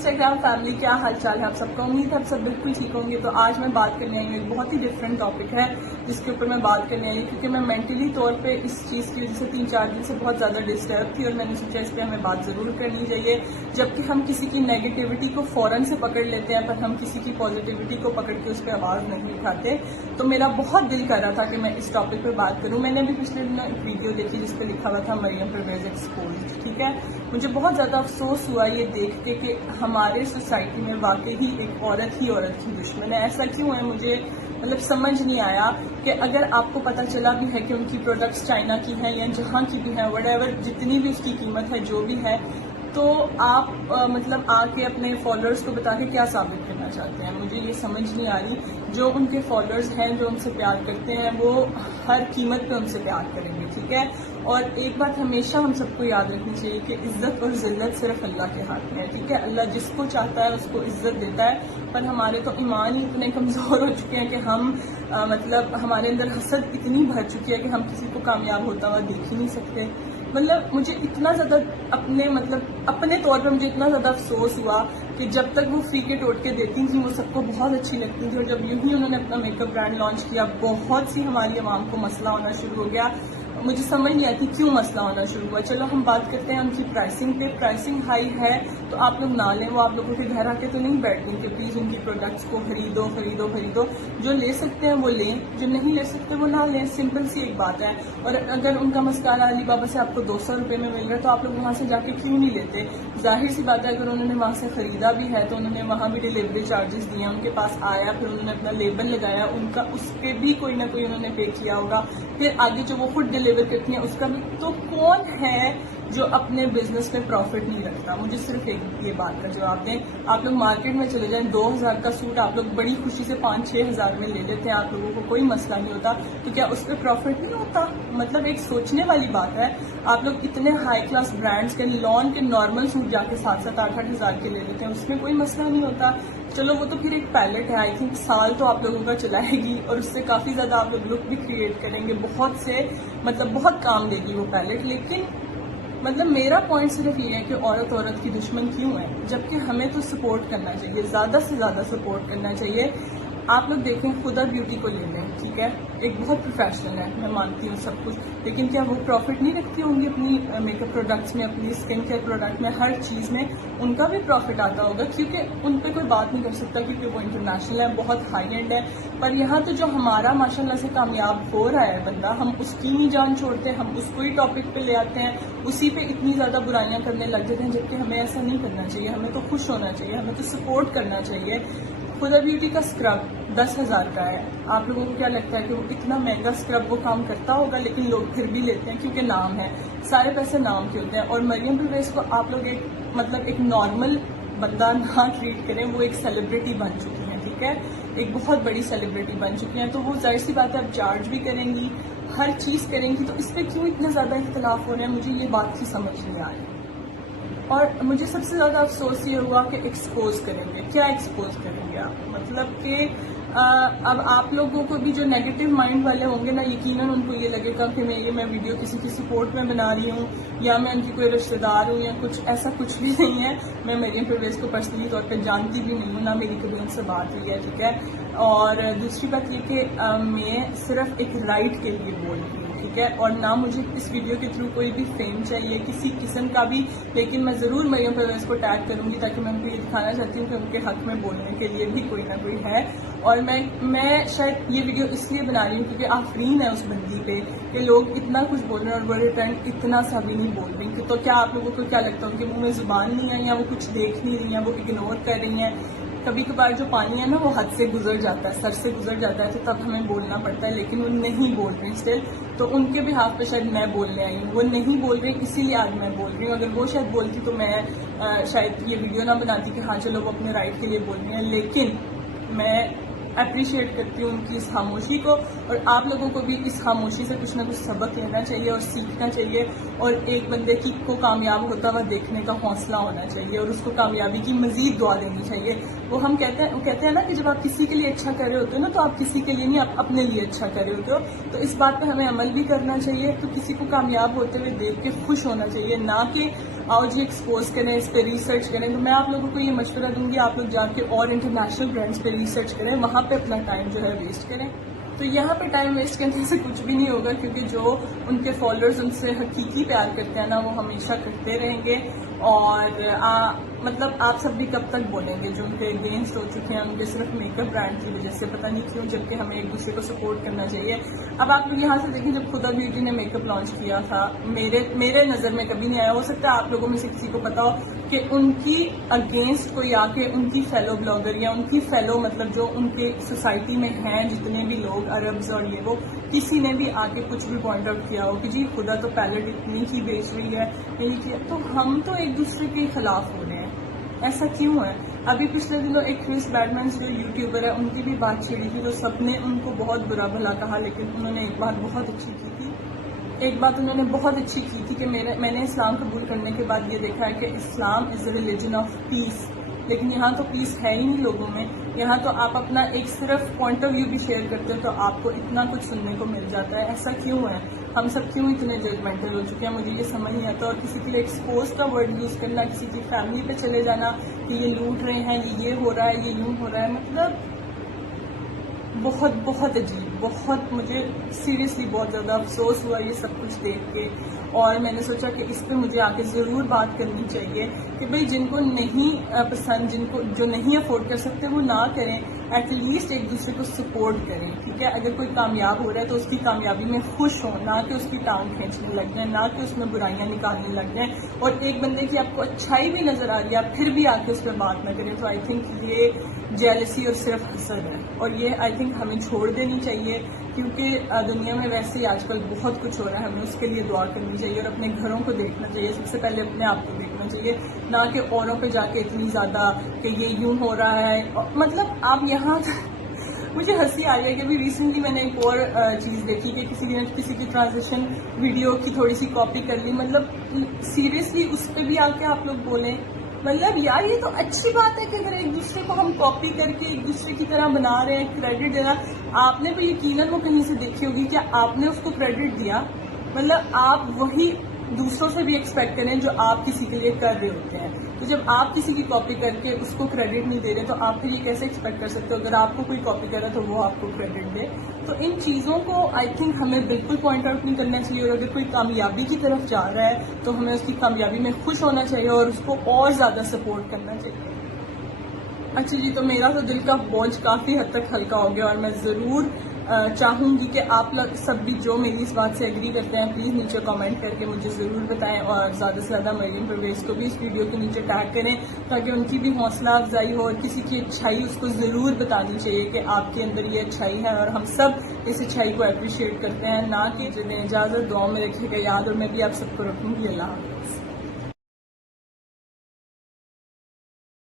Instagram family, क्या हाल चाल है आप सबका। उम्मीद है आप सब बिल्कुल ठीक होंगे। तो आज मैं बात करने आई हूँ, एक बहुत ही डिफरेंट टॉपिक है जिसके ऊपर मैं बात करने आई हूँ, क्योंकि मैं मेंटली तौर पे इस चीज़ की वजह से 3-4 दिन से बहुत ज़्यादा डिस्टर्ब थी और मैंने सोचा इस पर हमें बात ज़रूर करनी चाहिए। जबकि हम किसी की नेगेटिविटी को फ़ौरन से पकड़ लेते हैं, पर हम किसी की पॉजिटिविटी को पकड़ के उस पर आवाज़ नहीं उठाते। तो मेरा बहुत दिल कर रहा था कि मैं इस टॉपिक पर बात करूँ। मैंने अभी पिछले दिनों एक वीडियो देखी जिस पर लिखा हुआ था मरियम परवेज एक्सपोज्ड, ठीक है। मुझे बहुत ज़्यादा अफसोस हुआ ये देख के कि हमारे सोसाइटी में वाकई ही एक औरत ही औरत की दुश्मन है। ऐसा क्यों है मुझे मतलब समझ नहीं आया कि अगर आपको पता चला भी है कि उनकी प्रोडक्ट्स चाइना की हैं या जहाँ की भी हैं, व्हाटएवर, जितनी भी उसकी कीमत है, जो भी है, तो आप मतलब आके अपने फॉलोअर्स को बता के क्या साबित करना चाहते हैं। मुझे ये समझ नहीं आ रही। जो उनके फॉलोअर्स हैं, जो उनसे प्यार करते हैं, वो हर कीमत पे उनसे प्यार करेंगे, ठीक है। और एक बात हमेशा हम सबको याद रखनी चाहिए कि इज्जत और जिल्लत सिर्फ अल्लाह के हाथ में है, ठीक है। अल्लाह जिसको चाहता है उसको इज्जत देता है, पर हमारे तो ईमान ही इतने कमज़ोर हो चुके हैं कि हम मतलब हमारे अंदर हसद इतनी भर चुकी है कि हम किसी को कामयाब होता हुआ देख ही नहीं सकते। मतलब मुझे इतना ज़्यादा अपने तौर पर मुझे इतना ज़्यादा अफसोस हुआ कि जब तक वो फ्री के टोटके देती थी वो सबको बहुत अच्छी लगती थी, और जब यूं ही उन्होंने अपना मेकअप ब्रांड लॉन्च किया, बहुत सी हमारी आवाम को मसला होना शुरू हो गया। मुझे समझ नहीं आती क्यों मसला होना शुरू हुआ। चलो हम बात करते हैं उनकी प्राइसिंग पे। प्राइसिंग हाई है तो आप लोग ना लें, वो आप लोगों के घर आके तो नहीं बैठ गई कि प्लीज़ उनकी प्रोडक्ट्स को खरीदो खरीदो खरीदो। जो ले सकते हैं वो लें, जो नहीं ले सकते वो ना लें, सिंपल सी एक बात है। और अगर उनका मस्कारा अली बाबा से आपको 200 रुपये में मिल रहा है तो आप लोग वहाँ से जाके क्यों नहीं लेते। जाहिर सी बात है, अगर उन्होंने वहाँ से खरीदा भी है तो उन्होंने वहाँ भी डिलीवरी चार्जेस दिए, उनके पास आया, फिर उन्होंने अपना लेबल लगाया, उनका उस पर भी कोई ना कोई उन्होंने पे किया होगा, फिर आगे जो वो खुद डिलीवर करती हैं उसका भी। तो कौन है जो अपने बिजनेस में प्रॉफिट नहीं रखता। मुझे सिर्फ एक ये बात का जवाब दें। आप लोग मार्केट में चले जाएं, 2000 का सूट आप लोग बड़ी खुशी से 5-6 हज़ार में ले लेते हैं, आप लोगों को कोई मसला नहीं होता, तो क्या उस पर प्रॉफिट नहीं होता। मतलब एक सोचने वाली बात है। आप लोग इतने हाई क्लास ब्रांड्स के लॉन के नॉर्मल सूट जाके 7-8 हज़ार के ले लेते हैं, उसमें कोई मसला नहीं होता। चलो वो तो फिर एक पैलेट है, आई थिंक साल तो आप लोगों का चलाएगी और उससे काफ़ी ज़्यादा आप लोग लुक भी क्रिएट करेंगे, बहुत से मतलब बहुत काम देगी वो पैलेट। लेकिन मतलब मेरा पॉइंट सिर्फ ये है कि औरत की दुश्मन क्यों है, जबकि हमें तो सपोर्ट करना चाहिए, ज़्यादा से ज़्यादा सपोर्ट करना चाहिए। आप लोग देखें, खुदा ब्यूटी को ले लें, ठीक है, एक बहुत प्रोफेशनल है, मैं मानती हूँ सब कुछ, लेकिन क्या वो प्रॉफिट नहीं रखती होंगी अपनी मेकअप प्रोडक्ट्स में, अपनी स्किन केयर प्रोडक्ट में, हर चीज़ में उनका भी प्रॉफिट आता होगा, क्योंकि उन पर कोई बात नहीं कर सकता क्योंकि वो इंटरनेशनल है, बहुत हाई एंड है। पर यहाँ तो जो हमारा माशाल्लाह से कामयाब हो रहा है बंदा, हम उसकी नहीं जान छोड़ते, हम उसको ही टॉपिक पे ले आते हैं, उसी पे इतनी ज़्यादा बुराइयां करने लग जाते हैं, जबकि हमें ऐसा नहीं करना चाहिए। हमें तो खुश होना चाहिए, हमें तो सपोर्ट करना चाहिए। खुदा ब्यूटी का स्क्रब 10,000 का है। आप लोगों को क्या लगता है कि वो इतना महंगा स्क्रब वो काम करता होगा, लेकिन लोग फिर भी लेते हैं क्योंकि नाम है, सारे पैसे नाम के होते हैं। और मरियम परवेज को आप लोग एक नॉर्मल बंदा ना ट्रीट करें, वो एक सेलिब्रिटी बन चुकी हैं, ठीक है, एक बहुत बड़ी सेलिब्रिटी बन चुकी हैं, तो वो जाहिर सी बात है अब चार्ज भी करेंगी, हर चीज़ करेंगी, तो इस पर क्यों इतने ज़्यादा इख्तलाफ हो रहे हैं, मुझे ये बात की समझ नहीं आ रही। और मुझे सबसे ज़्यादा अफसोस ये हुआ कि एक्सपोज करेंगे, क्या एक्सपोज करेंगे आप, मतलब कि अब आप लोगों को भी जो नेगेटिव माइंड वाले होंगे ना, यकीनन उनको ये लगेगा कि मैं वीडियो किसी की सपोर्ट में बना रही हूँ, या मैं उनकी कोई रिश्तेदार हूँ, या कुछ ऐसा कुछ भी नहीं है। मैं मरियम परवेज को पर्सनली तौर पर जानती भी नहीं हूँ, ना मेरी कभी उनसे बात हुई है, ठीक है। और दूसरी बात ये कि मैं सिर्फ एक राइट के लिए बोल रही हूँ, ठीक है, और ना मुझे इस वीडियो के थ्रू कोई भी फेम चाहिए किसी किस्म का भी, लेकिन मैं ज़रूर मरियम परवेज को टैग करूंगी ताकि मैं उनको ये दिखाना चाहती हूँ कि उनके हक में बोलने के लिए भी कोई ना कोई है। और मैं शायद ये वीडियो इसलिए बना रही हूँ क्योंकि आफरीन है उस बंदी पे कि लोग इतना कुछ बोल रहे हैं और वो रिटर्न इतना सा भी नहीं बोल रही। तो क्या आप लोगों को क्या लगता है उनके मुंह में जुबान नहीं है, या वो कुछ देख नहीं रही हैं, वो इग्नोर कर रही हैं। कभी कभार जो पानी है ना वो हद से गुजर जाता है, सर से गुजर जाता है, तो तब हमें बोलना पड़ता है, लेकिन वो नहीं बोल रही स्टिल। तो उनके भी हाथ पे शायद मैं बोलने आई हूँ, वो नहीं बोल रही, इसीलिए आज मैं बोल रही हूँ। अगर वो शायद बोलती तो मैं शायद ये वीडियो ना बनाती कि हाँ चलो वो अपने राइट के लिए बोल रही हैं, लेकिन मैं अप्रिशिएट करती हूँ उनकी इस खामोशी को। और आप लोगों को भी इस खामोशी से कुछ ना कुछ सबक लेना चाहिए और सीखना चाहिए, और एक बंदे को कामयाब होता हुआ देखने का हौसला होना चाहिए और उसको कामयाबी की मजीद दुआ देनी चाहिए। वो कहते हैं ना कि जब आप किसी के लिए अच्छा कर रहे होते हो ना, तो आप किसी के लिए नहीं, आप अपने लिए अच्छा कर रहे होते हो। तो इस बात पे हमें अमल भी करना चाहिए। तो किसी को कामयाब होते हुए देख के खुश होना चाहिए, ना कि آؤ جی ایکسپوز کریں، اس پہ ریسرچ کریں. تو میں آپ لوگوں کو یہ مشورہ دوں گی آپ لوگ جا کے اور انٹرنیشنل برانڈس پہ ریسرچ کریں، وہاں پہ اپنا ٹائم جو ہے ویسٹ کریں. تو یہاں پہ ٹائم ویسٹ کرنے سے کچھ بھی نہیں ہوگا، کیونکہ جو ان کے فالوورز ان سے حقیقی پیار کرتے ہیں نا وہ ہمیشہ کرتے رہیں گے. اور مطلب آپ سب بھی کب تک بولیں گے جو ان کے اگینسٹ ہو چکے ہیں ان کے صرف میک اپ برانڈ کی وجہ سے، پتہ نہیں کیوں، جبکہ ہمیں ایک دوسرے کو سپورٹ کرنا چاہیے. اب آپ لوگ یہاں سے دیکھیں جب خدا بیوٹی نے میک اپ لانچ کیا تھا میرے نظر میں کبھی نہیں آیا. ہو سکتا ہے آپ لوگوں میں سے کسی کو پتا ہو کہ ان کی اگینسٹ کوئی آ کے ان کی فیلو بلاگر یا ان کی فیلو مطلب جو ان کے سوسائٹی میں ہیں جتنے بھی لوگ عربز اور یہ وہ، کسی نے بھی آ کے کچھ بھی پوائنٹ آؤٹ کیا ہو کہ جی خدا تو پیلٹ اتنی کی بیچ رہی ہے یہی کیا، تو ہم تو ایک دوسرے کے خلاف ہو رہے ہیں. ایسا کیوں ہے؟ ابھی پچھلے دنوں ایک کرس بیڈمین جو یوٹیوبر ہے ان کی بھی بات چھڑی تھی تو سب نے ان کو بہت برا بھلا کہا، لیکن انہوں نے ایک بات بہت اچھی کی تھی. ایک بات انہوں نے بہت اچھی کی تھی کہ میں نے اسلام قبول کرنے کے بعد یہ دیکھا ہے کہ اسلام از اے ریلیجن آف پیس. لیکن یہاں تو پیس ہے ہی نہیں لوگوں میں. یہاں تو آپ اپنا ایک صرف پوائنٹ آف ویو بھی شیئر کرتے ہو تو آپ کو اتنا کچھ سننے کو مل جاتا ہے. ایسا کیوں ہے؟ ہم سب کیوں اتنے ججمنٹل ہو چکے ہیں؟ مجھے یہ سمجھ نہیں آتا. اور کسی کے لیے ایکسپوز کا ورڈ یوز کرنا، کسی کی فیملی پہ چلے جانا کہ یہ لوٹ رہے ہیں، یہ ہو رہا ہے، یہ یوں ہو رہا ہے، مطلب بہت بہت عجیب. بہت مجھے سیریسلی بہت زیادہ افسوس ہوا یہ سب کچھ دیکھ کے. اور میں نے سوچا کہ اس پہ مجھے آ کے ضرور بات کرنی چاہیے کہ بھئی جن کو نہیں پسند، جو نہیں افورڈ کر سکتے وہ نہ کریں، ایٹ لیسٹ ایک دوسرے کو سپورٹ کریں. ٹھیک ہے، اگر کوئی کامیاب ہو رہا ہے تو اس کی کامیابی میں خوش ہوں، نہ کہ اس کی ٹانگ کھینچنے لگ جائیں، نہ کہ اس میں برائیاں نکالنے لگ جائیں. اور ایک بندے کی آپ کو اچھائی بھی نظر آ رہی ہے آپ پھر بھی آ کے اس پہ بات نہ کریں. تو آئی تھنک یہ جیلسی اور صرف حسد ہے، اور یہ آئی تھنک ہمیں چھوڑ دینی چاہیے. کیونکہ دنیا میں ویسے ہی آج کل بہت کچھ ہو رہا ہے، ہمیں اس کے لیے دعا کرنی چاہیے اور اپنے گھروں کو دیکھنا چاہیے. سب سے پہلے اپنے آپ کو دیکھنا چاہیے، نہ کہ اوروں پہ جا کے اتنی زیادہ کہ یہ یوں ہو رہا ہے. مطلب آپ یہاں مجھے ہنسی آ رہی ہے کہ ابھی ریسنٹلی میں نے ایک اور چیز دیکھی کہ کسی نے کسی کی ٹرانزیکشن ویڈیو کی تھوڑی سی کاپی کر لی. مطلب سیریسلی اس پہ بھی آ کے آپ لوگ بولیں. مطلب یار یہ تو اچھی بات ہے کہ اگر ایک دوسرے کو ہم کاپی کر کے ایک دوسرے کی طرح بنا رہے ہیں، کریڈٹ دینا. آپ نے بھی یقیناً وہ کہیں سے دیکھی ہوگی، کیا آپ نے اس کو کریڈٹ دیا؟ مطلب آپ وہی دوسروں سے بھی ایکسپیکٹ کریں جو آپ کسی کے لیے کر رہے ہوتے ہیں. تو جب آپ کسی کی کاپی کر کے اس کو کریڈٹ نہیں دے رہے تو آپ پھر یہ کیسے ایکسپیکٹ کر سکتے ہو اگر آپ کو کوئی کاپی کر رہا ہے تو وہ آپ کو کریڈٹ دے؟ تو ان چیزوں کو آئی تھنک ہمیں بالکل پوائنٹ آؤٹ نہیں کرنا چاہیے. اور اگر کوئی کامیابی کی طرف جا رہا ہے تو ہمیں اس کی کامیابی میں خوش ہونا چاہیے اور اس کو اور زیادہ سپورٹ کرنا چاہیے. اچھا جی، تو میرا تو دل کا بوجھ کافی حد تک ہلکا ہو گیا، اور میں ضرور چاہوں گی کہ آپ لوگ سب بھی جو میری اس بات سے ایگری کرتے ہیں پلیز نیچے کامنٹ کر کے مجھے ضرور بتائیں، اور زیادہ سے زیادہ مریم پرویز کو بھی اس ویڈیو کے نیچے ٹیگ کریں تاکہ ان کی بھی حوصلہ افزائی ہو. اور کسی کی اچھائی اس کو ضرور بتانی چاہیے کہ آپ کے اندر یہ اچھائی ہے اور ہم سب اس اچھائی کو اپریشیٹ کرتے ہیں. نہ کہ جنہیں اجازت دعاؤں میں رکھے گا یاد، اور میں بھی آپ سب کو رکھوں گی. اللہ حافظ.